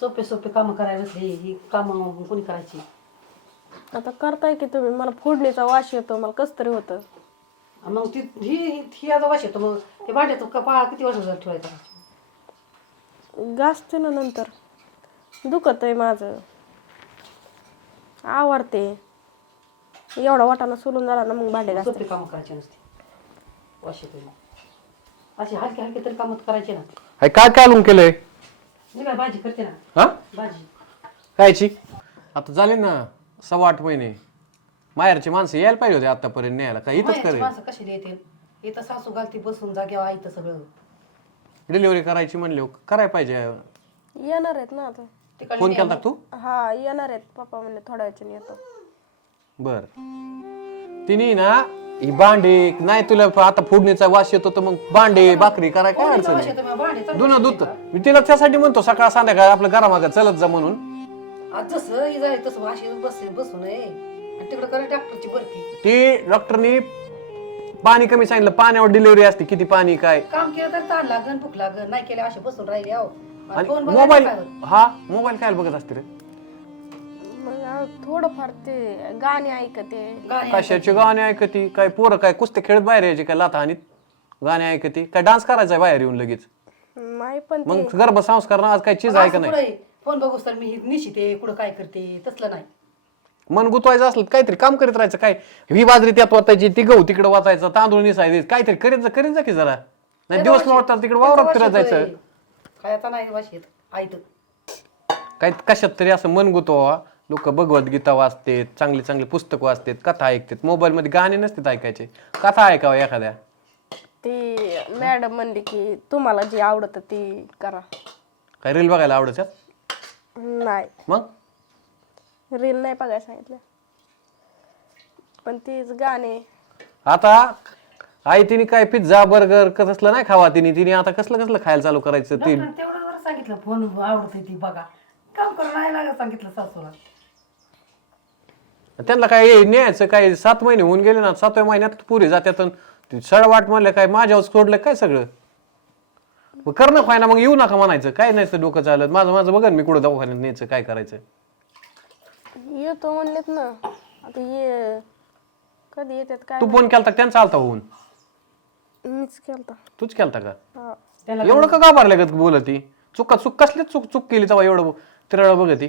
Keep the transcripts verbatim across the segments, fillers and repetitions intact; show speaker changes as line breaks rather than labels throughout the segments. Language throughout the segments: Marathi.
सोपे सोपे कामं करायला बसले ही कामं कोणी करायची?
आता करताय की तुम्ही, मला फोडणीचा वास येतो, मला कस तरी होतं.
आणि मग ती ही ही- ही आता वाश येतो मग ते भांड्यात का पाळा किती वर्ष झालं ठेवायचा?
घासते ना नंतर. दुखत आहे माझं, आवडते. एवढा वाटाणा सोलून झाला ना मग भांडे घासते.
सोपे कामं करायचे नसते, वाश येतो मग. असे हलके हलके तरी कामं करायचे ना.
काय काय कालून केलंय?
मी काय भाजी करते ना,
हा
भाजी.
कायची? आता झाले ना सव्वा आठ महिने. माहेरची माणसं यायला पाहिजे होते आतापर्यंत न्यायला. काय इथंच
माहेरची
करेल
माणसं कशी येते? इथं सासू घालती बसून जाग्यावर आहे सगळं.
डिलिव्हरी करायची म्हणली करायला पाहिजे.
येणार आहेत ना आता.
तिकडे
फोन केला तू?
हा येणार आहेत, पप्पा म्हणले थोड्या वेळाने येतो.
बर तिने ना ही भांडी नाही तुला आता फोडणीचा वास येतो तर मग भांडी भाकरी कराय काय अडचण
वाश
आहे?
येतो मग भांडे चांगले
दुना
घासते
दूध
का?
मी तिला त्यासाठी म्हणतो सकाळ संध्याकाळ आपलं घरामागं चलत जा म्हणून.
आज जसं ही झाली तसं वाशी बस बसू नये आणि तिकडे करा डॉक्टरची भरती.
ती डॉक्टरनी पाणी कमी सांगितलं. पाण्यावर डिलिव्हरी असते, किती पाणी काय.
काम केलं तर ताण लागन भूक लागन, नाही केलं असे बसून राहिले आहो.
आणि
फोन
मोबाईल हा मोबाईल काय बघत असते रे?
मग आ- थोडंफार ते गाणे ऐकते.
कशाची गाणे ऐकती? काय पोरं काय कुस्ते खेळत बाहेर यायचे काय लाथा आणि गाणे ऐकती? काय डान्स करायचा बाहेर येऊन लगेच?
नाही पण ते
मग गर्भसंस्कार आज काय चीज आहे का नाही?
फोन बघूस तर मी निशिते कुठं काय करते तसलं नाही.
मन गुतवायचं असलं तर काहीतरी काम करीत राहायचं. काय ही बाजरी त्यात वाचायची, ती गहू तिकडे वाचायचं, तांदूळ निसायचे, काहीतरी करीत जा करीत जा की जरा. नाही दिवस नव्हता तिकडे वावरात फिरत जायचं.
काय आता नाही वाशीत आयत.
काही कशात तरी असं मन गुतवा. लोक भगवद्गीता वाचतेत, चांगली चांगली पुस्तकं वाचतेत, कथा ऐकतात. मोबाईल मध्ये गाणे नसतात ऐकायचे, कथा ऐकावं एखाद्या.
ती मॅडम म्हणली की तुम्हाला जे आवडतं ती करा.
काय रील बघायला आवडतात?
नाही,
मग
रील नाही बघायला सांगितलं, पण तीच गाणे.
आता आई तिने काय पिझ्झा बर्गर कसलं नाही खावा. तिने तिने आता कसलं कसलं खायला चालू करायचं ते.
तेवढं जरा सांगितलं फोन आवडते ती बघा, काम करून नाही लागत सांगितलं सासूला.
त्यांना काय न्यायचं काय? सात महिने होऊन गेले ना, सातव्या महिन्यात पुरी जात्यात. सडवाट म्हणलं काय माझ्यावर सोडलं काय सगळं? मग करणं फायना मग येऊ नका म्हणायचं. काय नाही डोकं चालत माझं माझं बघन मी कुठं दवाखान्यात न्यायचं काय करायचं.
येतो म्हणलेत ना, आता ये कधी येतात काय?
तू फोन केलता त्यांचा आलता होऊन?
मीच केलता.
तूच केलता का?
हा.
एवढं का घाबरल्या का बोलत ती? चुका चूक कसली चूक चूक केली तेव्हा एवढं तिरळ बघत ती?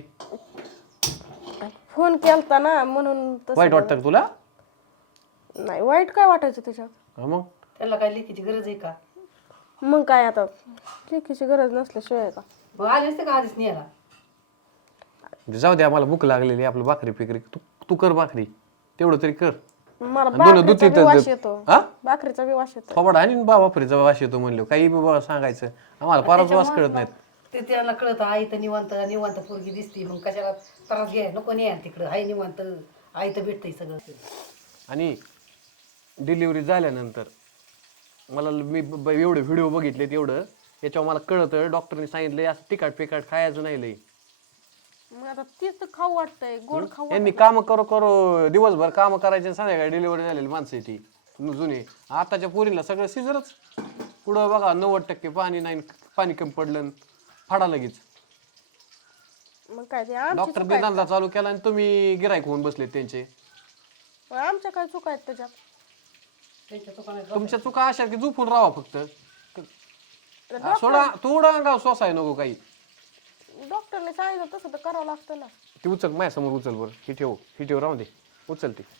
फोन केलता ना म्हणून तसं.
वाईट वाटतं का तुला?
नाही, वाईट काय वाटायचं त्याच्यात?
हा मग
त्याला काय लेखीची गरज आहे का?
मग काय आता लेकीची गरज नसल्याशिवाय का?
मग आले असते का आधीच न्यायला?
जाऊ दे, आम्हाला भूक लागलेली आपलं भाकरी फिकरी तू तू कर भाकरी तेवढं तरी कर.
मला
आणि दोन
भाकरीचा
दुधी
बी वास
तर-
येतो.
हा?
भाकरीचा बी वास येतो.
थोबड आणि बा वापरीचा वास येतो म्हणलो काही बी बाबा सांगायचं आम्हाला फारच वास कळत नाहीत.
ते त्याला कळतं आई तर निवांत निवांत पोरगी दिसती, मग कशाला त्रास घ्याय नको न्या तिकडं. आई निवांत आई तर भेटतंय सगळं.
आणि डिलिव्हरी झाल्यानंतर मला मी ब- ब- एवढे व्हिडिओ बघितले तेवढं याच्यावर मला कळतं डॉक्टरने सांगितलंय असं तिखट पिकाट खायचं नाही लई.
मग आता तीच तर खाऊ वाटतंय, गोड खाऊ.
यांनी काम करो करो दिवसभर काम करायचे आणि संध्याकाळी डिलिव्हरी झालेली माणसं आहे ती जुने. आताच्या पोरीला सगळं सिजरच. पुढं बघा नव्वद टक्के पाणी नाही, पाणी कमी पडलं फाडा लगेच.
मग काय ते आमची
डॉक्टर
चूक आहे.
धंदा चालू केला आणि तुम्ही गिरायक होऊन बसले त्यांचे.
मग आमच्या काय चुका आहेत त्याच्यात?
त्यांच्या दुकानात
तुमच्या चुका अशा की झोपून राहा फक्त. आ, सोडा थोडं अंगावर सोसाय नको काही.
डॉक्टरने सांगितलं तसं तर करावं लागतं ना.
ती उचल माझ्यासमोर उचल बरं. ही ठेव ही ठेव राहून दे. उचल ती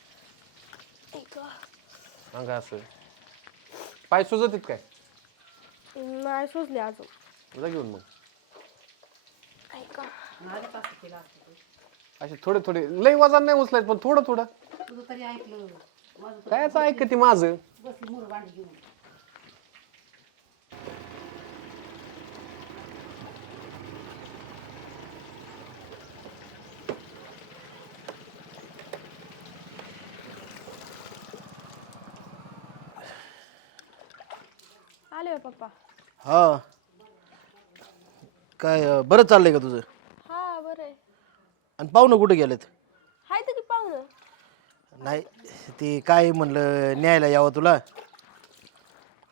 अंगा असं. पाय सुजत काय?
नाही सुचले अजून.
जा घेऊन मग.
ऐका,
आधीच असं केलं असतं ते.
असे थोडे थोडे लई वजन नाही उचलायचं पण थोडं थोडं.
तुझं तरी ऐकलं माझं तर
कायच ऐकते माझं.
बसली मुलं भांडी घेऊन.
आले हो पप्पा.
हा काय अं, बरं चाललंय का तुझं?
हा बरं आहे.
आणि पाहुणं कुठे गेलेत?
हाय तर की पाहुणं.
नाही ती काय म्हणलं न्यायला यावं तुला.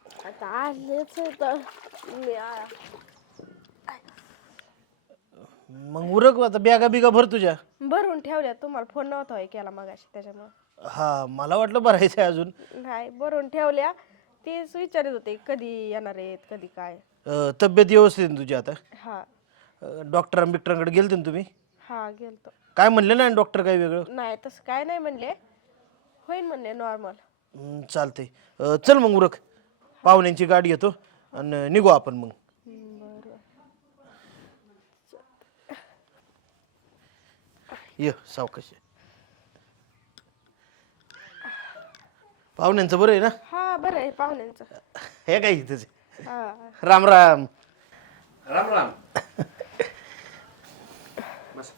आता आलेच तर मी आ-
मग उरक आता बॅगा बिगा भर तुझ्या.
भरून ठेवल्या, तुम्हाला फोन नव्हता होय केला मगाशी त्याच्यामुळे.
हा मला वाटलं भरायचं आहे अजून.
नाही भरून ठेवल्या, तेच विचारत होते कधी येणार आहेत कधी काय.
अं, तब्येत व्यवस्थित आहे ना तुझी आता?
हा
डॉक्टर बिक्टरांकडे गेलते ना तुम्ही?
हा गेलतो.
काय म्हणले ना डॉक्टर काय वेगळं?
नाही तसं काय नाही म्हणले, होईन म्हणले नॉर्मल.
हं, चालतंय. अं, चल मग उरक, पाहुण्यांची गाडी येतो आणि निघू आपण मग. ये सावकाश. पाहुण्यांचं बरं आहे ना?
हा बरं आहे पाहुण्यांचं.
हे काय इथंच आहे.
हा
राम राम.
राम राम. बस.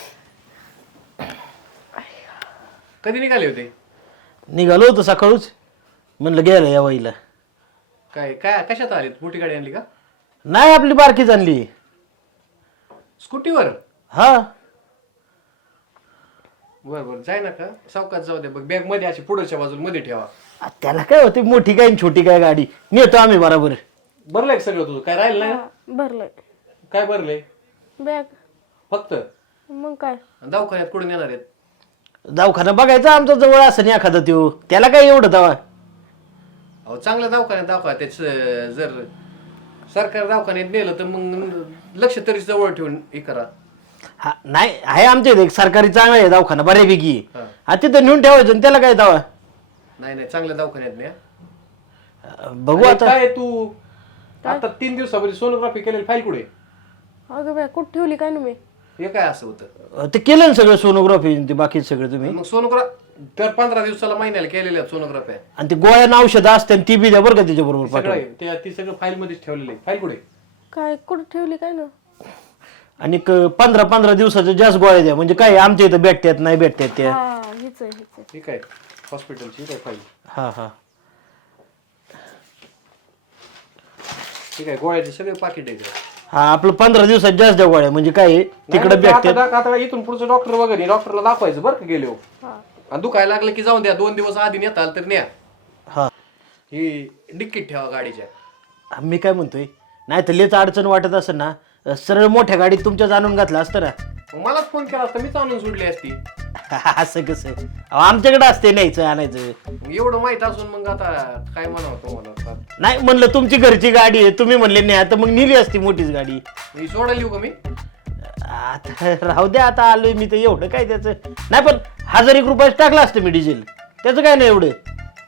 कधी निघाले होते?
निघालो होतो सकाळूच, म्हणलं गेलं या वहीला.
काय काय कशात आले? मोठी गाडी आणली का?
नाही आपली बारकीच आणली.
स्कूटीवर?
हा
बर बर, जाय ना का सावकाश जाऊ दे. बघ बॅग मध्ये अशी पुढच्या बाजूला मध्ये ठेवा.
आ, त्याला काय होते, मोठी काय आणि छोटी काय गाडी नेतो आम्ही बरोबर.
भरलंय सगळं तुझं? काय राहिलं नाही ना?
भरलंय
काय भरलंय?
बॅग.
फक्त?
मग काय
दवाखान्यात कुठून येणार आहेत?
दवाखाना बघायचा आमचा जवळ असं नाही एखादा त्यो, त्याला काय एवढं दवा.
अहो चांगल्या दवाखान्यात दाखवा. त्याच जर सरकार दवाखान्यात नेलं तर मग लक्ष तरी जवळ ठेवून हे करा.
हा नाही आहे आमच्या इथे एक सरकारी चांगला आहे दवाखाना बऱ्यापैकी.
हा.
हा तिथं नेऊन ठेवायचं आणि त्याला काय दवा.
नाही नाही, चांगल्या दवाखान्यात न्या.
बघू
आणि
आता.
काय तू आता तीन दिवसापूर्वी सोनोग्राफी केलेली फाईल कुठे?
अगं बाय कुठं ठेवली काय ना मी.
हे काय असं होतं?
ते केलं ना सगळं सोनोग्राफी ते बाकी सगळं तुम्ही.
मग सोनोग्राफी तर पंधरा दिवसाला महिन्याला केलेल्या सोनोग्राफ्या
आणि ते गोळ्या औषधं असते ती बी द्या बरं का त्याच्या बरोबर
सगळं
पाठवा.
आहे. ते ती सगळं फाईल मध्येच ठेवलेलं आहे. फाईल कुठे?
काय कुठं ठेवली काय ना.
आणि क- पंधरा पंधरा दिवसाच्या जास्त गोळ्या द्या, म्हणजे काय आमच्या इथं भेटतात नाही भेटतात त्या.
हा हीच आहे हीच आहे.
ठीक आहे, हॉस्पिटलची काय फाईल.
हा हा
ठीक आहे, गोळ्याचे सगळे पाकिट आहे.
हा आपलं पंधरा दिवसात जास्त द्या गोळ्या, म्हणजे काय तिकडे भेटतात.
आता इथून पुढचं डॉक्टर वगैरे डॉक्टरला दाखवायचं बरं का गेले हो.
हा
आणि दुखायला लागलं की जाऊन द्या, दोन दिवस आधी नेता आलं तर न्या.
हा
ही डिक्कीट ठेवा गाडीच्या.
मी काय म्हणतोय, नाही तर लेच अडचण वाटत असेल ना, सरळ मोठ्या गाडीत तुमच्या जाणून घातलं असतं ना.
मग मलाच फोन केला असता, मीच आणून सोडली असती.
असं कसं अहो, आमच्याकडे असते न्यायचं आणायचं.
मग एवढं माहित असून मग आता काय म्हणावं तुम्हाला?
नाही म्हणलं तुमची घरची गाडी आहे, तुम्ही म्हणले नाही, आता मग नेली असती मोठीच गाडी.
मी सोडायला येऊ का मी?
आता राहू द्या, आता आलोय मी तर एवढं काय त्याचं नाही, पण हजार एक रुपयाच टाकलं असतं मी डिझेल, त्याचं काय नाही एवढं.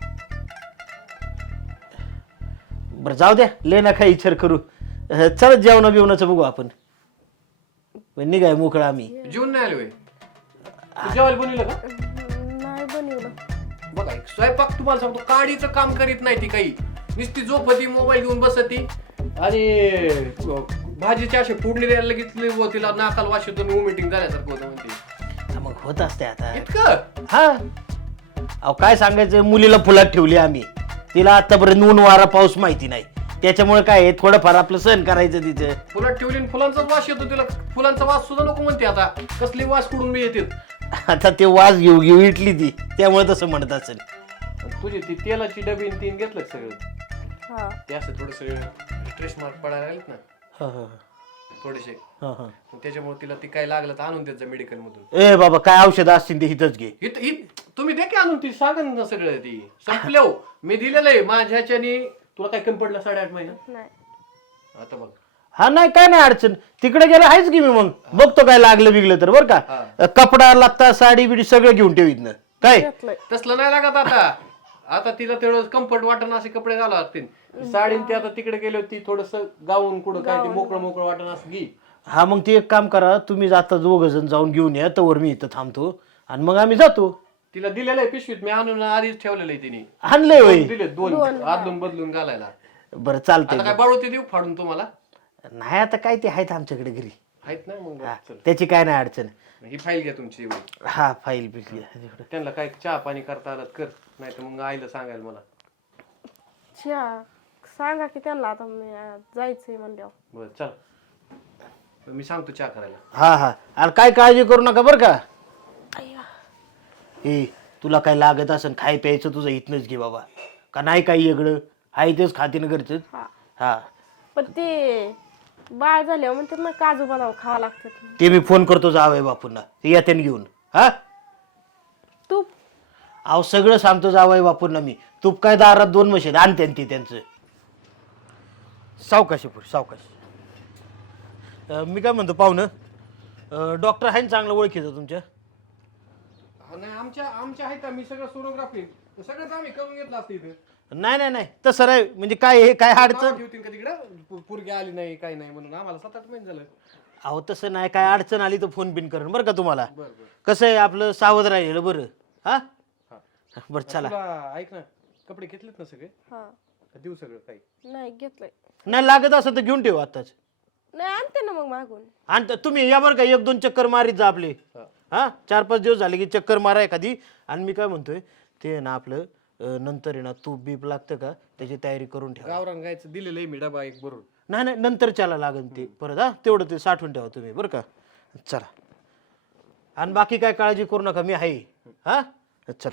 बरं जाऊ द्या, ले ना काही विचार करू. चल जेवणा बिवणाचं बघू आपण. निघाय मोकळा आम्ही.
जेवण नाही आले होय? तू जेवायला बनवलं का?
नाही बनवलं.
बघा एक स्वयंपाक तुम्हाला सांगतो, काडीचं काम करीत नाही ती काही. नुसती झोपती, मोबाईल घेऊन बसती आणि भाजीचे असे फोडणी द्यायला लगेच व तिला नाकाल वाशेतून वॉमिटिंग झाल्यासारखं होतं म्हणते.
मग होत असते आता.
इतकं?
हा अहो काय सांगायचं, मुलीला फुलात ठेवली आम्ही, तिला आतापर्यंत ऊन वारा पाऊस माहिती नाही, त्याच्यामुळे काय आहे, थोडंफार आपलं सहन करायचं तिचं.
फुलात ठेवली आणि फुलांचाच वास येतो तिला. फुलांचा वास सुद्धा नको म्हणते आता. कसली वास कुठून मी येते?
आता ते वास घेऊ घेऊ इटली ती, त्यामुळे तसं म्हणत असेल.
तुझी ती तेलाची डबी आणि तीन घेतलं का सगळं?
हा
ते असं थोडस स्ट्रेस मार्क पडायला लागलेत ना
हा, हा,
थोडेसे,
हा, हा.
मग त्याच्यामुळे तिला ती काय लागलं तर आणून द्यायचं मेडिकल मधून.
ए बाबा काय औषधं असतील ते हिथंच घे.
इत- इत- तुम्ही दे की आणून, ती सांगा ना सगळं. ती संपल्या हो. मी दिलेलं आहे माझ्याच्यानी. तुला काय कमी पडलं साडेआठ महिना?
नाही.
आता बघ.
हा नाही काय नाही अडचण, तिकडे गेलं आहेच की मी, मग बघतो काय लागलं बिगलं तर बरं का. कपडा लत्ता साडी बिडी सगळं घेऊन ठेवीत ना काय.
घेतलंय.
तसलं नाही लागत आता. आता तिला तेवढं कम्फर्ट वाटण असे कपडे घालावं लागतील. साडी ते आता तिकडे गेली होती, थोडस गाऊन कुठं काय ते मोकळं मोकळं वाटण असं घे.
हा मग ते एक काम करा, तुम्ही जाता दोघ जण जाऊन घेऊन या, तवर मी इथं थांबतो आणि मग आम्ही जातो.
तिला दिलेलं आहे पिशवीत, मी आणून आधीच ठेवलेलं आहे तिने.
आणलंय होय.
दिले दोन आदलून बदलून घालायला.
बरं चालतंय.
आता काय बाळू ते देऊ फाडून तुम्हाला?
नाही आता काय ते आहेत आमच्याकडे घरी,
आहेत ना मग.
हा,
चल
त्याची काय नाही अडचण.
ही फाईल घ्या तुमची एवढी.
हा फाईल बिल.
त्यांना काय चहा पाणी करता आलं कर, नाही तर मग आईला सांगायला मला.
चहा सांगा की त्यांना, आता मी अं, जायचंय म्हणल्यावर.
बरं चल, मी सांगतो चहा करायला.
हा हा आणि काय काळजी करू नका बरं का. ए तुला काय लागत असेल खाय प्यायचं तुझं इथनच घे बाबा, का नाही काही वेगळं आहे तेच खातीनं घरचंच.
हा
हा
पण ते बाळ झाल्यावर म्हणतात ना काजू बनाव खावा लागतात.
ते मी फोन करतो जावई बापूंना, ते येते न घेऊन. हा
तूप
अहो सगळं सांगतो जावई बापूंना मी. तूप काय दारात दोन म्हशी आणते ती त्यांचं. सावकाशी पुढे सावकाशी. अं, मी काय म्हणतो पाहुणं, डॉक्टर आहे ना चांगलं ओळखीचं तुमच्या?
नाही आमच्या आमच्या आहेत मी सगळं सोनोग्राफी सगळं आम्ही करून घेतलं असतं इथे.
नाही नाही नाही तसं नाही, म्हणजे काय हे काय अडचण.
ठेवतील का तिकडं पोरगी आली नाही काही नाही म्हणून आम्हाला सात आठ महिने झालं.
अहो तसं नाही, काय अडचण आली तर फोन बिन करून बरं का तुम्हाला. कसं आहे आपलं सावध राहिलेलं बरं. हा बरं चला.
तुला ऐक ना, कपडे घेतलेत ना सगळे?
हा
देऊ सगळं काही?
नाही घेतलंय.
नाही लागत असं तर घेऊन ठेव आताच.
नाही आणते ना मग मागून.
आणि तुम्ही या बरं का एक दोन चक्कर मारीत जा आपले. हा चार पाच दिवस झाले की चक्कर मारा एखादी. आणि मी काय म्हणतोय ते ना आपलं अं, नंतर आहे ना तूप बीप लागतं का त्याची तयारी करून ठेवा.
गावरान गायचं दिलेलं आहे मी डबा एक बरोबर.
नाही नाही नंतर चला लागेल ते परत. हा तेवढं ते साठवून ठेवा तुम्ही बरं का. चला आणि बाकी काय काळजी करू नका, मी आहे. हा चल.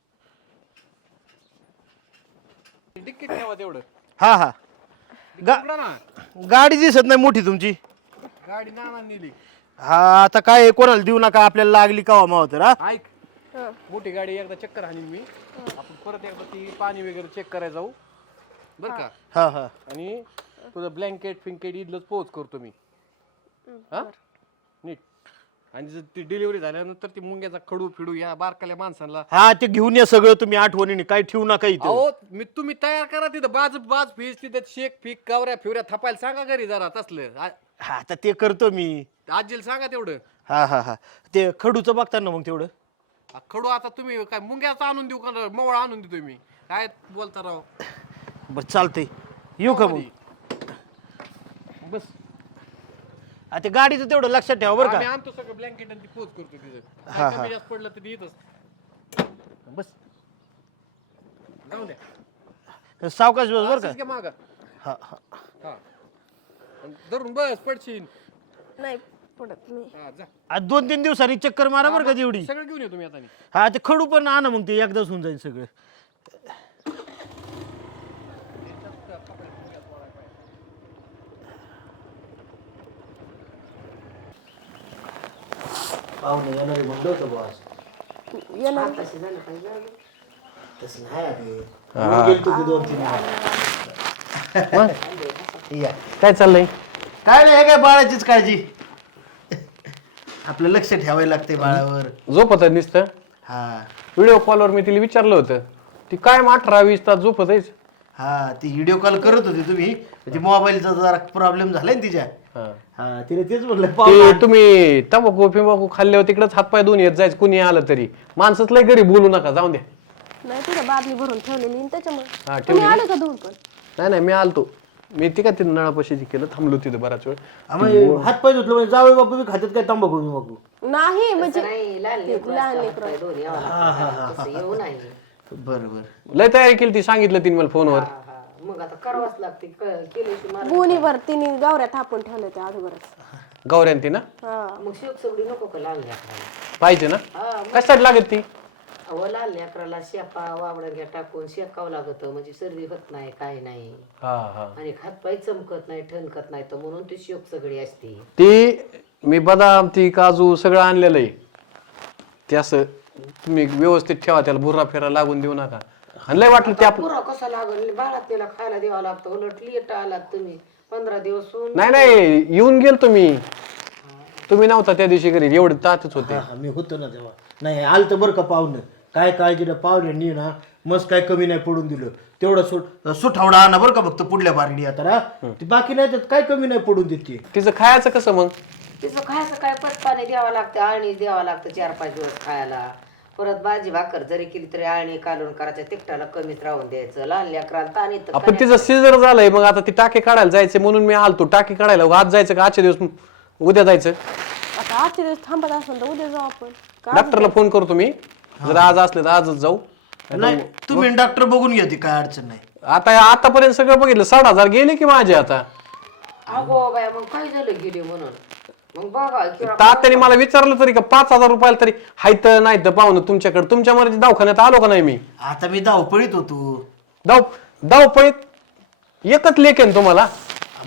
तिकीट ठेवा तेवढं.
हा हा गा-
उघडा ना.
गाडी दिसत नाही मोठी तुमची.
गाडी नाना नेली.
हा आता काय आहे, कोणाला देऊ नका, आपल्याला लागली का माव तर. हा
ऐक, मोठी गाडी एकदा चेक करा आणि मी आपण परत एकदा ती पाणी वगैरे चेक करायला जाऊ बर का.
हा हा
आणि तुझं ब्लँकेट फिंकेट इथलंच पोच करतो मी. हा नीट. आणि जर ती डिलिव्हरी झाल्यानंतर ती मुंग्याचा खडू फिडू या बारकाल्या माणसांना
हा ते घेऊन या सगळं तुम्ही आठवणीने, काही ठेवू नका इथं.
अहो मी तुम्ही तयार करा तिथं बाज बाज फीस तिथं शेक फीक कावऱ्या फिवऱ्या थापायला सांगा घरी जरा तसलं. आ-
हा आता ते करतो मी.
आजीला सांगा तेवढं.
हा हा हा ते खडूचं बघता ना मग तेवढं.
आ, खडू आता तुम्ही काय मुंग्याचा आणून देऊ का मवळा आणून देतो मी? काय बोलता राव.
बरं चालतंय, येऊ का मग?
बस
आ, ते गाडीचं तेवढं लक्षात ठेवा बरं
आम्ही
का.
आणतो सगळं ब्लँकेट आणि ती पोच करतो तिथं. काय कमी जास्त पडलं तर येतच. बस जाऊ द्या.
सावकाश बस बरं
असंच
का.
घे मागं.
हा हा
हा आणि धरून बस पडशील.
नाही पडत मी.
हा जा.
आज दोन तीन दिवसांनी चक्कर मारा बरं का तेवढी.
सगळं घेऊन येतो मी आता.
हा ते खडू पण आणा मग, ते एकदाच होऊन जाईल सगळं. पाहुणे येणारे म्हणलं होतं बॉस.
येणार
तशी झालं पाहिजे.
तसं नाही आहे. म्हणून गेलतो की दोन तीन या.
काय चाललंय?
काय नाही, हे काय बाळाचीच काळजी. आपलं लक्ष ठेवायला लागते बाळावर.
झोपत आहे नुसतं.
हा
व्हिडिओ कॉलवर मी तिला विचारलं होतं, ती काय अठरा वीस तास झोपत आहेस.
हा ती व्हिडिओ कॉल करत होती तुम्ही, ती मोबाईलचा जरा प्रॉब्लेम झालाय ना तिच्या. हा तिने तेच म्हटलं
ते
पाहू.
तुम्ही तंबाखू फिंबाखू खाल्ल्यावर तिकडच हातपाय दोन येत जायचं कुणी आलं तरी. माणसंच लय घरी बोलू नका, जाऊन द्या.
नाही तुला बादली भरून ठेवलेली आणि
हा,
त्याच्यामुळे तुम्ही आले का धुवून पण?
नाही नाही मी आलतो. मी ती का तिथं नळापाशी केलं, थांबलो तिथं बराच वेळ.
हात पाय धुतलं म्हणजे जावई बापू बी खात्यात काय तंबाखू बिंबाखू?
नाही म्हणजे
नाही लहान लेकरं
लहान
असतात,
लेकरं.
हातपाय दोन्ही यावं लागतं. तसं येऊ नाही.
बरं बरं.
लय तयारी केली ती, सांगितलं तिने मला फोनवर.
हा, हा. मग आता करावंच लागते क- केल्याशिवाय मार्ग.
गुणीवर तिने गावऱ्या थापून ठेवल्या त्या अगोदरच.
गौऱ्यान ती ना
हा
मग शिवक सगळी नको का लहान लेकराला?
पाहिजे ना.
हा मग
कशासाठी लागत ती?
अहो लहान लेकराला शेपा वावड्या टाकून शेकावं लागतं म्हणजे सर्दी होत नाही काय नाही.
हा हा
आणि हातपाय चमकत नाही ठणकत नाही तर म्हणून ती शिवक सगळी असते.
ती मी बदाम ती काजू सगळं आणलेलं आहे. ते असं तुम्ही व्यवस्थित ठेवा, त्याला भुरा फेरा लागून देऊ नका. आणि लय वाटलं ते आपलं.
पुरा कसा लागल बाळात त्याला खायला द्यावं लागतं. उलट लेट आलात तुम्ही पंधरा दिवस होऊन.
नाही नाही येऊन गेल तुम्ही. तुम्ही नव्हता त्या दिवशी घरी, एवढे तातच होते.
हा, मी होतो ना तेव्हा. नाही आलं तर बरं का पाहुणं. काय काळजी ना पाहुण्यांनी ना मस्त काय कमी नाही पडून दिलं. तेवढा सुट सुठावडा आणा बरं का फक्त पुढल्या बारणी आता ना. ती बाकी नाही त्यात काय कमी नाही पडून देते.
तिचं खायचं कसं मग?
तिचं खायचं काय पटपाणी द्यावं लागतं आळणी द्यावं लागतं चार पाच दिवस खायला. परत भाजी भाकर जरी केली तरी आळणी कालून करायच्या तिखटाला कमीच राहून द्यायचं. लहान लेकराला ताण येतं.
आपण तिचं सिजर झालंय, मग आता ती टाके काढायला जायचे म्हणून मी आलतो. टाके काढायला आज जायचं का आजच्या दिवस उद्या जायचं?
आता आजचे दिवस थांबत असेल तर उद्या जाऊ आपण. का?
डॉक्टरला फोन करतो मी, जर आज असले तर आजच जाऊ.
नाही तुम्ही डॉक्टर बघून घ्या, ती काय अडचण नाही.
आता आतापर्यंत सगळं बघितलं, साठ हजार गेले की माझे आता.
अगो बाया मग काय झालं गेली म्हणून मग बघा किंवा
तात्याने मला विचारलं तरी का पाच हजार रुपयाला तरी हायत नाही तर पाहुणं तुमच्याकडे. तुमच्या मर्जी दवाखान्यात आलो का नाही मी?
आता मी धावपळीत होतो.
धाव धावपळीत एकच लेख आहे ना तुम्हाला.
मग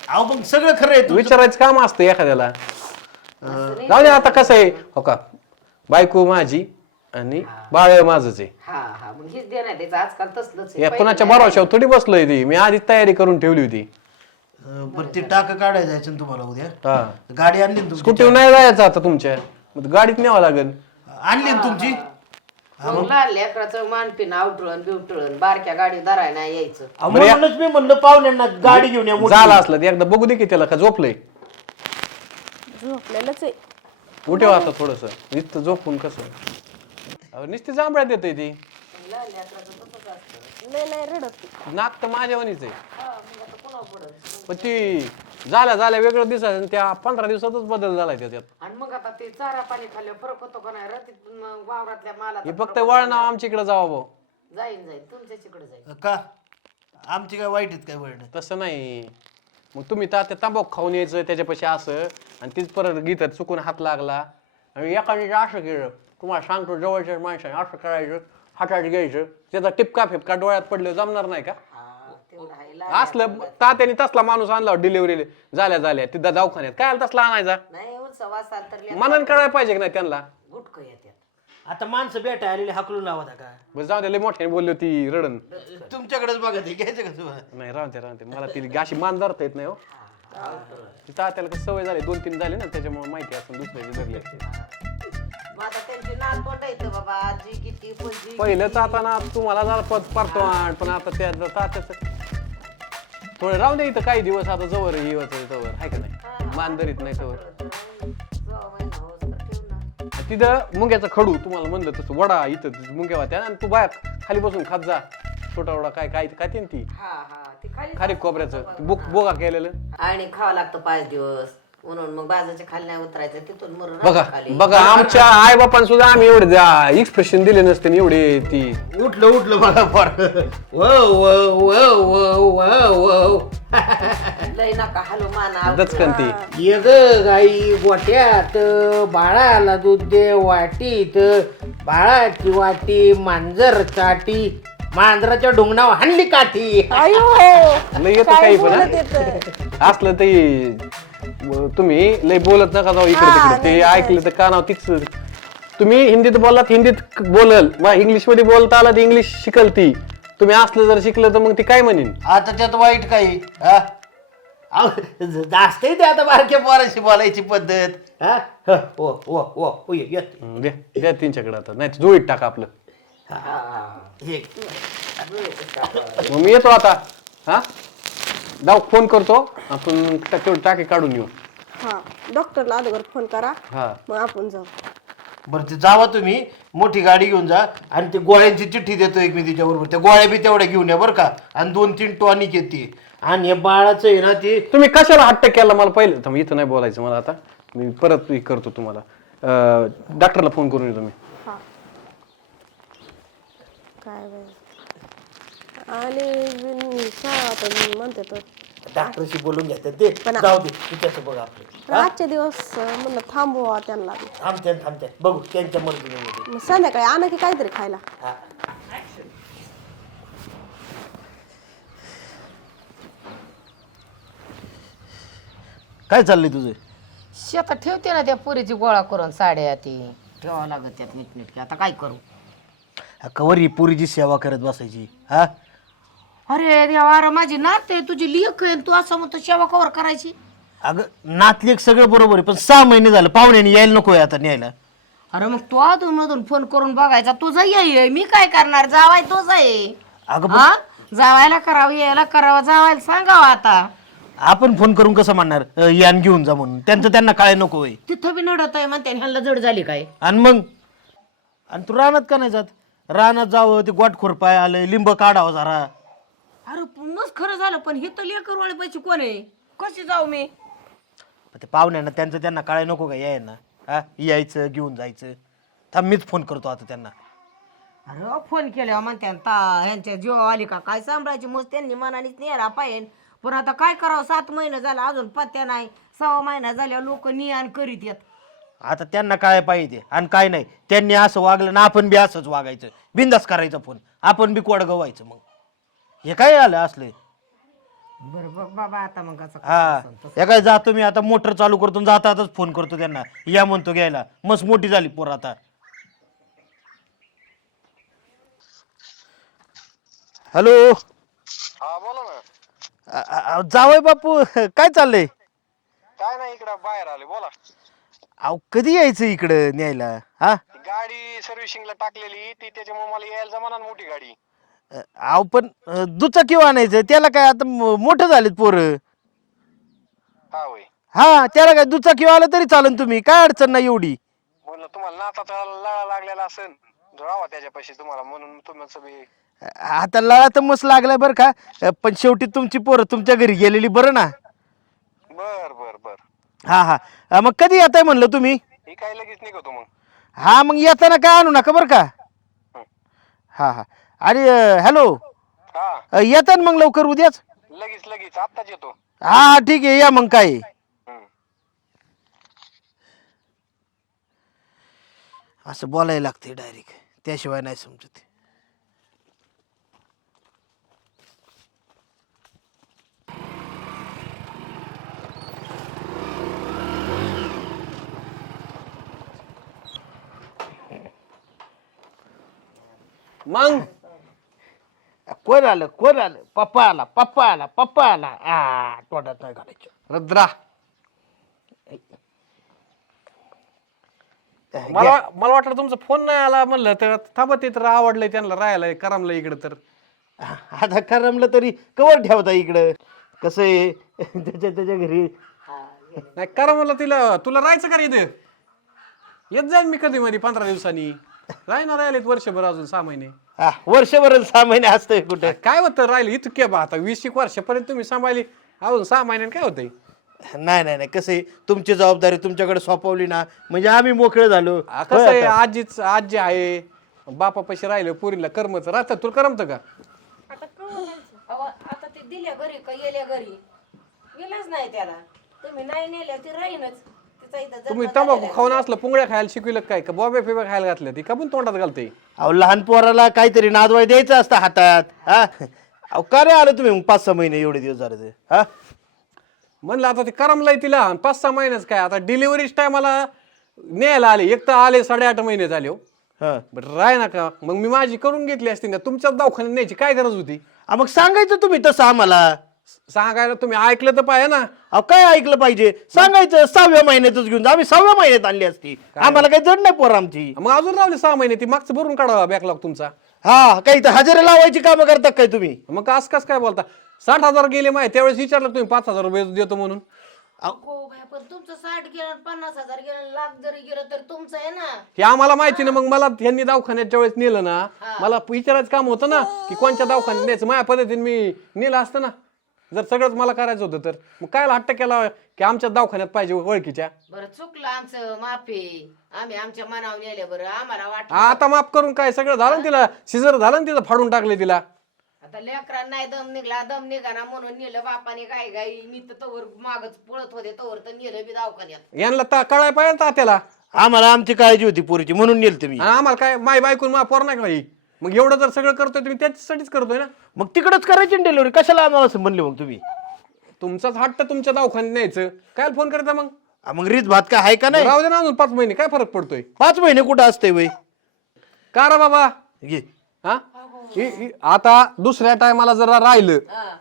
अहो मग सगळं खरं आहे तुमचं.
विचारायचं काम असतं एखाद्याला. जाऊ दे आता कसं आहे हो का, बायको माझी आणि बाळ माझंच आहे.
हा हा मग हेच देणार त्याचं आजकाल तसलंच आहे.
या
पहिलं
कोणाच्या
नाही.
भरोशावर थोडी बसलोय ती, मी आधीच तयारी करून ठेवली होती.
अं, बरं ते टाक काढायला जायचं ना तुम्हाला उद्या.
हा
गाडी आणली ना तुमची?
स्कूटी नाही जायचं आता तुमच्या, मग गाडीत न्यावं लागेल.
आणली ना तुमची?
मग लहान लेकराचं मानपिन आवटळण बिवटळण बारक्या गाडी धराय नाही यायचं.
अहो, म्हणूनच मी म्हणलं पाहुण्यांना गाडी घेऊन या मोठी.
झालं असलं ते एकदा बघू दे की त्याला का झोपलंय.
झोपलेलंच आहे.
उठेव आता थोडस, इथं झोपून कसं अहो, नुसती जांभळ्यात येते ती.
लहान लेकराचं तसंच असतं.
लय लय रडत.
नाक तर माझ्यावानीच आहे.
हा, मग आता कोणावर पडल?
पण ती झाल्या झाल्या वेगळं दिसायचं आणि त्या पंधरा दिवसातच बदल झालाय त्याच्यात.
आणि मग आता ते चारा पाणी खाल्ल्यावर फरक होतो का नाही रे? ते मग वावरातल्या माला
हे फक्त वळणाव आमच्या इकडे जावं भाऊ.
जाईन जाईन तुमच्या तिकडे जाईन.
का आमची काय वाईट आहेत काय वळण?
तसं नाही. मग तुम्ही तर त्या तांबाखू खाऊन यायचं त्याच्यापाशी असं आणि तीच परत गीतात चुकून हात लागला आणि एकाने असं केलं, तुम्हाला सांगतो जवळच्या माणसाने असं करायचं, हातात घ्यायचं, त्याचा टिपका फिपका डोळ्यात पडलं जमणार नाही का?
हा, तेवढं आहे. लहान
असलं तात्याने तसला माणूस आणला डिलिव्हरी झाल्या झाल्या तिथं दवाखान्यात, काय आला तसला आणायचा?
नाही उत्सव असाल तर
मनन करायला पाहिजे की नाही त्यांना?
गुटकं येतात.
आता माणसं भेटाय आलेले हाकलून लावता का?
बस जाऊ दे, लय मोठ्याने बोलली होती रडन.
तुमच्याकडेच बघा ते घ्यायचं का तुम्हाला?
नाही राहते राहते, मला ती गाशी मान धरता येत नाही हो. ती तात्याला कसं सवय झाली, दोन तीन झाले ना त्याच्यामुळे माहिती असं दुसऱ्याचे धरले.
मग आता त्यांची नाल तोंडायचं बाबा आजी किती पणजी
पहिलं ताताना तुम्हाला जरा पद पारतो आण, पण आता त्या तात्याच थोडं राहून दे इथं काही दिवस, आता जवळ येवच जवळ आहे का नाही, मान धरीत नाही जवळ. तिथं मुंग्याचा खडू तुम्हाला म्हणलं तसं वडा, इथं मुंग्या होत्या आणि तू बाया खाली बसून खात जा छोटा वडा, काय काय काय ते ती
हा हा ते खाली
खारीक खोबऱ्याचं बोग बोगा केलेलं.
आणि खावं लागतं पाच दिवस म्हणून मग बाजाच्या खाली नाही उतरायचं, तिथून मरून
बघा
खाली.
बघा आमच्या आई बापान सुद्धा आम्ही एवढे एक्सप्रेशन दिले नसते आणि एवढे ती
उठलं उठलं बघा फार. वो वो वो वो वो वो.
लय नका हलो माना
दचकन ती.
ये ग गाई गोट्यात बाळाला दूध दे वाटीत, बाळाची वाटी मांजर चाटी, मांजराच्या डोंगणावर हाणली काठी.
आयो
लय येतं
काय
काही पण
बोलत
हा?
येतं.
असलं ते तुम्ही लय बोलत नका जाऊ इकडे तिकडे, ते ऐकलं तर कानाव तीच. तुम्ही हिंदीत बोललात हिंदीत बोलल, मग इंग्लिश मध्ये बोलता आला तर इंग्लिश शिकल ती. तुम्ही असलं जर शिकलं तर मग ती काय म्हणेन?
आता त्यात वाईट काही हा? अहो, जास्त आहे ते आता बारक्या पोराशी बोलायची पद्धत हा? ह, ओ ओ ओ ओ, ये, ये.
हं, द्या द्या त्यांच्याकडे आता, नाही जुळीत टाका आपलं.
हे.
मग मी येतो आता. हा जाऊ फोन करतो, आपण तेवढी टाकी काढून येऊ.
हा डॉक्टरला अगोदर फोन करा,
हा
मग आपण जाऊ.
बरं ते जावा तुम्ही, मोठी गाडी घेऊन जा आणि ते गोळ्यांची चिठ्ठी देतो एक मी तिच्या बरोबर, त्या गोळ्या बी तेवढ्या घेऊन या बरं का, आणि दोन तीन टॉनिक येते. आणि हे बाळाचं आहे ना ते
तुम्ही कशाला हट्ट केला मला पहिले? थांब, इथं नाही बोलायचं मला आता, मी परत हे करतो तुम्हाला. अं, डॉक्टरला फोन करून येतो मी.
हा काय बाई. आणि मी सा- आता मी म्हणते तर
डॉक्टरशी बोलून घेतात ते,
पण-
जाऊ दे तिच्याचं बघ आपलं.
आजचे दिवस अं, म्हणलं थांबवा त्यांना बी.
थांबते थांबते बघू त्यांच्या मर्जीने वगैरे.
मग संध्याकाळी आणा की काहीतरी खायला.
हा. काय चाललंय तुझं?
शेतात ठेवते ना त्या पुरीची गोळा करून साड्या ती ठेवावं लागत त्यात नीटनीटकी. आता काय करू?
कवर ही पुरीची सेवा करत बसायची हा?
अरे देवा, अरे माझी नात आहे, तुझी लेक आहे, तू असं म्हणतो सेवा कवर करायची?
अगं नातली एक सगळं बरोबर आहे, पण सहा महिने झालं पाहुण्याने यायला नकोय आता न्यायला.
अरे मग तू अधून मधून फोन करून बघायचा, तुझा ये, मी काय करणार? जावाय तोच आहे.
अगं पण
हा जावायला करावं, यायला करावं, जावायला सांगावं. आता
आपण फोन करून कसं म्हणणार अं, यान घेऊन जा म्हणून? त्यांचं त्यांना काय नको होय.
तिथं बी नडत आहे म्हणते, ह्यांना जड झाली काय?
आणि मग आणि तू रानात का नाही जात? रानात जावं, ते गोटखोर पाय आलंय, लिंब काढावं जरा.
अरे मग खरं झालं, पण हे तर लेकर वाले पैसे कोण आहे? कशी जाऊ मी?
ते पाहुण्यांना त्यांचं त्यांना काय नको का यायना हा? यायचं घेऊन जायचं. थांब मीच फोन करतो आता त्यांना.
अरे फोन केल्यावर म्हणते ता ह्यांच्या जीव आली का काय सांभाळायची? मग त्यांनी मनानेच नेरा पाहिजे, पण आता काय करावं? सात महिने झाला अजून पत्त्या नाही, सहा महिना झाल्यावर लोक नियान करीत येत.
आता त्यांना काय पाहिजे आणि काय नाही. त्यांनी असं वागलं ना आपण बी असंच वागायचं, बिंदास करायचा फोन, आपण बी कोड गवायचं. मग हे काय आलं असले?
बरं बघ बाबा आता मग कसं
हा
कसं असेल तसं.
या काय जातो मी आता मोटर चालू करतो आणि जाता आताच फोन करतो त्यांना या म्हणतो घ्यायला मस्त मोठी झाली पोर आता. हॅलो
हा बोला ना.
अ- अ- जावई बापू काय चाललंय?
काय नाही इकडं बाहेर आले बोला.
अहो कधी यायचं इकडं न्यायला? हा
ती गाडी सर्व्हिसिंगला टाकलेली ती त्याच्यामुळे मला यायला जमाना ना मोठी गाडी.
अ, अहो पण अ, दुचाकी आणायचं त्याला काय आता म- मोठं झालेत पोरं.
हा होय.
हा त्याला काय दुचाकी आलं तरी चालन तुम्ही काय अडचण नाही एवढी.
म्हणलं तुम्हाला नाचाचा लळा लागलेला असेल राहावा त्याच्यापाशी तुम्हाला म्हणून तुम्ही सगळी.
अ, आता लळा तर मस्त लागलाय बरं का अ, पण शेवटी तुमची पोरं तुमच्या घरी गेलेली बरं ना.
बर बर बर.
हा हा अ, मग कधी येताय म्हणलं तुम्ही?
ही काय लगेच निघतो मग.
हा मग येताना काय आणू नका बरं का. हा हा आणि अ, हॅलो
हा
अ, येता ना मग लवकर उद्याच?
लगेच लगेच आत्ताच येतो.
हा हा ठीक आहे या मग काय.
हम्म.
असं बोलायला लागते डायरेक्ट त्याशिवाय नाही समजत.
मग
कोण आलं कोण आलं? पप्पा आला पप्पा आला पप्पा आला आ तोंडात नाही घालायचं.
रद्रा मला मला वाटलं तुमचा फोन नाही आला म्हणलं तर थांबा ते तर आवडलंय त्यांना राहायला करमलं इकडं तर.
आता करमलं तरी कवर ठेवता इकडं कसं आहे त्याच्या त्याच्या घरी.
नाही करमलं तिला तुला राहायचं का रे इथं? येत जाईन मी कधी मध्ये पंधरा दिवसांनी राहणार राहिलेत वर्षभर अजून सहा महिने.
हा वर्षभर सहा महिने असतंय कुठं.
काय होतं राहिलं इथं के बा आता वीस एक वर्षापर्यंत तुम्ही सांभाळली अजून सहा महिन्यात काय होतंय?
नाही नाही नाही कसं आहे तुमची जबाबदारी तुमच्याकडे सोपवली ना म्हणजे आम्ही मोकळे झालो.
आ, कसं आहे आजीच आजी आहे बापापाशी राहिलं पुरीला करमत राहतात तुला करमतं का?
अहो, आता ते दिल्या घरी का येल्या घरी गेलाच नाही त्याला. तुम्ही नाही नेल्या ते राहीनच तिचा इथं जन्म
तुम्ही तंबाखू
झालेला
खाऊन असलं पुंगळ्या खायला शिकविलं काय का बॉबे फिबे खायला घातल्या ती का पण तोंडात घालते?
अहो लहान पोराला काहीतरी नादवाय द्यायचं असतं हातात. हा अहो का रे आलं तुम्ही मग पाच सहा महिने एवढे दिवस झाले ते? हा
म्हणलं आता ते करमलंय तिला आणि पाच सहा महिन्याच काय आता डिलिव्हरीच टायमाला न्यायला आले एक तर आले साडेआठ महिने झाले हो.
हा
बरं राय ना का मग मी माझी करून घेतली असती ना तुमच्याच दवाखान्यात न्यायची काय गरज होती?
आ, मग सांगायचं तुम्ही तसं आम्हाला.
सांगायला तुम्ही ऐकलं तर पाहिजे ना.
अहो काय ऐकलं पाहिजे सांगायचं सहाव्या महिन्यातच घेऊन जा आम्ही सहाव्या महिन्यात आणली असती. आम्हाला काही जड नाही पोर आमची.
मग अजून रावले सहा महिने ती मागचं भरून काढावा बॅकलॉग तुमचा.
हा काही तर हजेरी लावायची कामं करता काय तुम्ही?
मग असं कसं काय बोलता? साठ हजार गेले माहिती त्यावेळेस विचारलं तुम्ही पाच हजार रुपये देतो म्हणून.
हो बाया, पण तुमचं साठ गेलं पन्नास हजार गेलं लाख जरी गेलं तर तुमचं आहे ना.
हे आम्हाला माहिती ना मग मला यांनी दवाखान्याच्या वेळेस नेलं ना मला विचारायचं काम होतं ना की कोणत्या दवाखान्यात न्यायचं माझ्या पद्धतीने मी नेलं असतं ना जर सगळंच मला करायचं होतं तर. मग काय हट्ट केला की आमच्या दवाखान्यात पाहिजे ओळखीच्या?
बरं चुकलं आमचं माफी आम्ही आमच्या मनावर नेले. बरं आम्हाला वाटलं
आता माफ करून काय सगळं झालं ना तिला सिजर झालं ना तिला फाडून टाकले तिला.
आता लेकरांना नाही दम निघला दम निघाना म्हणून नेलं बापाने काय गाई मी तर तवर मागच पळत होते तवर तर नेलं बी दवाखान्यात.
यांना ता कळाय पाहिजे तात्याला.
आम्हाला आमची काळजी होती पोरीची म्हणून नेल तुम्ही.
आणि आम्हाला काय माय बायकून मा पोर नाही काही. मग एवढं जर सगळं करतोय तुम्ही त्याच्यासाठीच करतोय ना.
मग तिकडच करायची डिलिव्हरी कशाला आम्हाला असं म्हणले मग तुम्ही?
तुमचाच हट्ट तुमच्या दवाखान्यात न्यायचं काय फोन करता मग?
आ, मग रीत भात काय आहे का नाही?
राहू दे ना अजून पाच महिने काय फरक पडतोय?
पाच महिने कुठं असते वय?
का रे बाबा?
घे
हा इ- इ- आता दुसऱ्या टायमाला जर राहिलं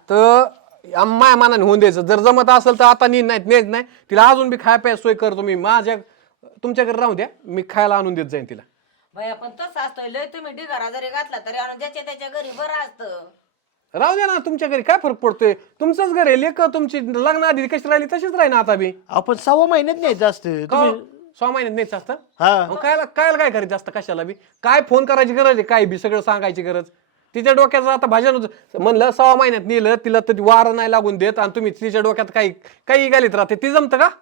तर आम- माया मानाने होऊन द्यायचं. जर जमत असेल तर आता नी नाही नेत नाही तिला अजून बी खाय प्याय सोय करतो मी माझ्या तुमच्याकडे राहू द्या मी खायला आणून देत जाईन तिला.
भया पण तसं असतं लय तुम्ही ढिगारा जरी घातला तरी आणून ज्याच्या त्याच्या घरी बरं असतं.
राहू द्या ना तुमच्या घरी काय फरक पडतोय? तुमचंच घर आहे लेक तुमची लग्न आधी कशी राहिली तशीच राही ना आता बी.
आपण सव्वा महिन्यात न्यायचं असतं
का
तुम्ही.
सहा महिन्यात न्यायचं असतं?
हा
मग काय काय काय करायचं असतं कशाला बी? काय फोन करायची गरज आहे? काय बी सगळं सांगायची गरज? तिच्या डोक्याचं आता भाजन होतं म्हणलं सहा महिन्यात नेलं तिला तर वार नाही लागून देत आणि तुम्ही तिच्या डोक्यात काही काही घालीत राहते ती जमतं का?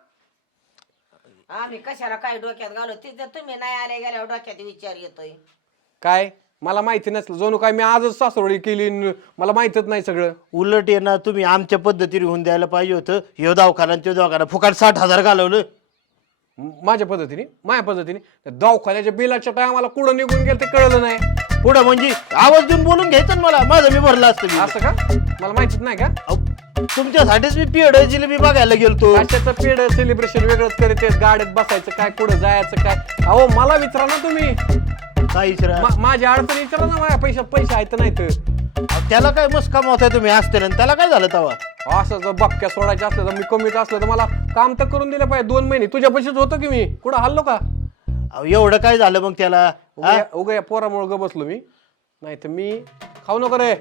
आम्ही कशाला काय डोक्यात घालो तिथं तुम्ही नाही आले गेल्यावर डोक्यात विचार येतोय.
काय मला माहिती नसलं जणू काय मी आजच सासवडी केली न मला माहितच नाही सगळं.
उलट आहे ना तुम्ही आमच्या पद्धतीने होऊन द्यायला पाहिजे होतं. हे दवाखाना ते दवाखाना फुकाट साठ हजार घालवलं.
म- माझ्या पद्धतीने माझ्या पद्धतीने दवाखान्याच्या बिलाच्या टायमाला कुठं निघून गेलं ते कळलं नाही.
पुढं म्हणजे आवाज देऊन बोलून घ्यायचं ना मला माझं मी भरलं असतं मी.
असं का? मला माहितीच नाही का?
अहो, तुमच्यासाठीच मी पेढ जिलेबी बघायला गेलतो.
कशाचं पेड सेलिब्रेशन वेगळंच करते, गाड्यात बसायचं काय, कुठं जायचं काय. अहो मला विचारा ना तुम्ही,
काय विचारा?
मा- माझ्या अडचणी विचारा ना, माझ्या पैशात पैसे आहेत नाही तर.
अहो, त्याला काय मस्त कमावताय तुम्ही असते ना, त्याला काय झालं तेव्हा?
असं जर बक्क्या सोडायचं असलं तर मी कमीच असलं तर मला काम तर करून दिलं पाहिजे. दोन महिने तुझ्या पैसेच होतं की मी कुठं हल्लो का?
अहो, एवढं काय झालं मग त्याला? हा?
उगा या पोरामुळे ग बसलो मी, नाही तर मी खाऊ नको रे.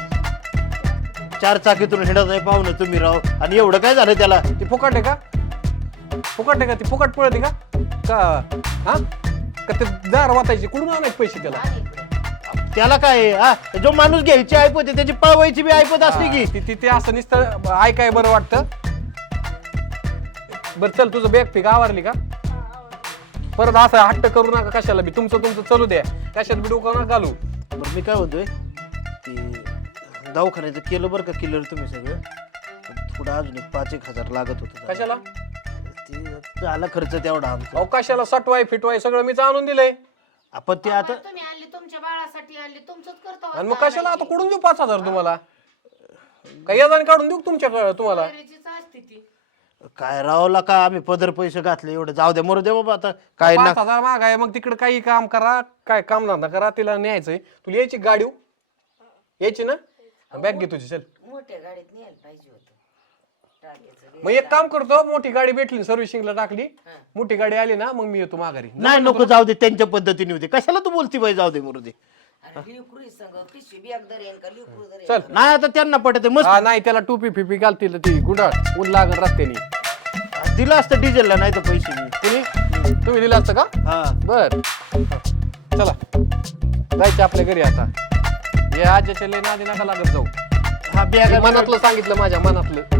चार चाकीतून हिंडत आहे पाहुणं तुम्ही राव, आणि एवढं काय झालं त्याला?
ती फुकट आहे का? फुकट आहे का? ती फुकट पळते का? का हा का ते जार वाटायची कुठून आणायचे पैसे त्याला?
त्याला काय आहे, हा? जो माणूस घ्यायची ऐपत आहे त्याची पळवायची बी ऐपत असते की.
ती- ती ते असं नुसतं ऐकाय बरं वाटतं. बरं चल, तुझं बॅग फिक आवरली का? परत असं हट्ट करू नका कशाला बी, तुमचं तुमचं चालू द्या, कशात बी डोकं नका घालू.
बरं मी काय म्हणतोय, ते दवाखान्याचं केलं बरं का क्लिअर तुम्ही सगळं, पण थोडं अजून एक पाच एक हजार लागत होतं.
कशाला?
ते झाला खर्च तेवढा आमचा.
अहो कशाला सटवाय फिटवाय सगळं मीच आणून दिलंय.
आपण ते आता
तुम्ही आणली तुमच्या बाळासाठी आणली तुमचंच करतो
आणि मग कशाला आता कुठून देऊ पाच हजार तुम्हाला? काही यादाने काढून देऊ तुमच्याकडे तुम्हाला?
असते ती
काय रावला का आम्ही पदर पैसे घातले एवढं, जाऊ द्या मरू दे बाबा आता काय ना.
पाच हजार मागाय, मग तिकडे काही काम करा, काय काम धंदा करा, तिला न्यायचंय. तुला यायची गाडी यायची ना, बॅग घे तुझी चल.
मोठ्या गाडीत न्यायला पाहिजे होतं टाकीचं.
मग एक काम करतो, मोठी गाडी भेटली सर्व्हिसिंगला टाकली, मोठी गाडी आली ना मग मी येतो माघारी.
नाही नको, जाऊ दे त्यांच्या पद्धतीने होते, कशाला तू बोलती बाई, जाऊ दे मरू दे.
अरे लिकरू संग पिशवी बॅग धरेन का लिकरू धरेन?
चल.
नाही आता त्यांना पटत मस्त
हा नाही त्याला टोपी फिपी घालतील ती गुंडाळ ऊन लागल रस्त्याने.
दिलं असतं डिझेलला, नाही तर पैसे मी.
तुम्ही तुम्ही दिलं असतं का?
हा
बर चला जायचं आपल्या घरी आता. हे आजच्या लय नादी नका लागत जाऊ.
हा बॅग
मनातलं सांगितलं, माझ्या मनातलं.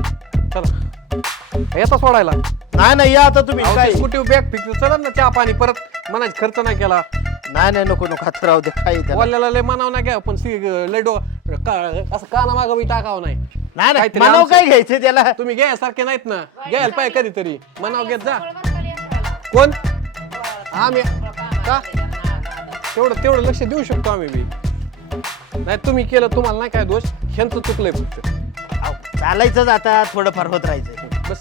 चला येता सोडायला.
नाही नाही या आता तुम्ही काय.
स्कूटी बॅग फिक्स चला ना, चहा पाणी परत म्हणायचं खर्च नाही केला.
नाही नाही नको नको, हात राहू दे काय त्याला.
बोलल्याला लय म्हणावं नाही घ्या, पण सी लय डो का- असं काना मागं मी टाकावं नाही.
नाही नाही
काहीतरी
म्हणावं
आमचं-
काय घ्यायचं त्याला.
तुम्ही घ्यायसारखे नाहीत ना, घ्यायला पाहिजे कधीतरी. म्हणाव घेत जा.
बरोबर लेकराला.
कोण? आम्ही का तेवढं तेवढं लक्ष देऊ शकतो आम्ही बी. नाही तुम्ही केलं, तुम्हाला नाही काय दोष, ह्यांचं चुकलंय फक्त.
अहो, चालायचंच आता, थोडंफार होत राहायचं.
बस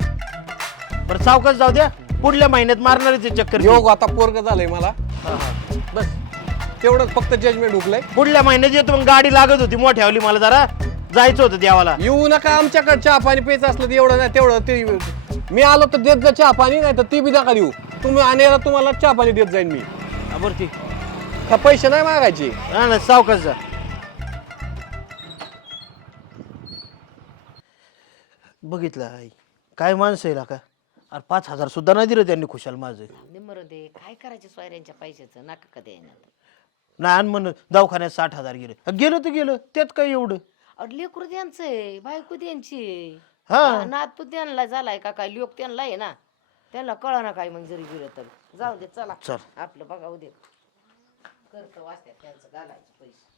बरं सावकाश जाऊ द्या, पुढल्या महिन्यात मारणारच आहे चक्कर.
योग आता पोरग झालंय मला. बस तेवढंच फक्त जजमेंट हुकलंय.
पुढल्या महिन्यात येतो, मग गाडी लागत होती मोठ्यावली, मला जरा जायचं होतं देवाला.
येऊ नका आमच्याकडे, चहा पाणी प्यायचं असलं तर एवढं नाही तेवढं ते मी आलो तर देत जा चहा पाणी, नाही तर ती बी नका देऊ तुम्ही. आणि तुम्हाला चहा पाणी देत जाईन मी.
हा, बरं ठीक.
का पैसे नाही मागायचे.
हा ना, सावकाश जा. बघितलं आई, काय माणसं आहे का? अरे पाच हजार सुद्धा नाही दिलं त्यांनी खुशाल माझं.
निमर दे काय करायचे सोयऱ्यांच्या पैशाचं नका कधी येणार.
नाही आणि म्हण दवाखान्यात साठ हजार गेले, गेलं तर गेलं, त्यात काय एवढं.
अरे लेकरू त्यांचंय, बायको त्यांची.
हा.
नात तू त्यांना झालाय का काय, लोक त्यांना आहे ना, त्यांना कळ ना काय. मग जरी गेलं तर जाऊ दे, चला
चल.
आपलं बघाऊ दे. करतो वाचत्यात त्यांचं घालायचे पैसे.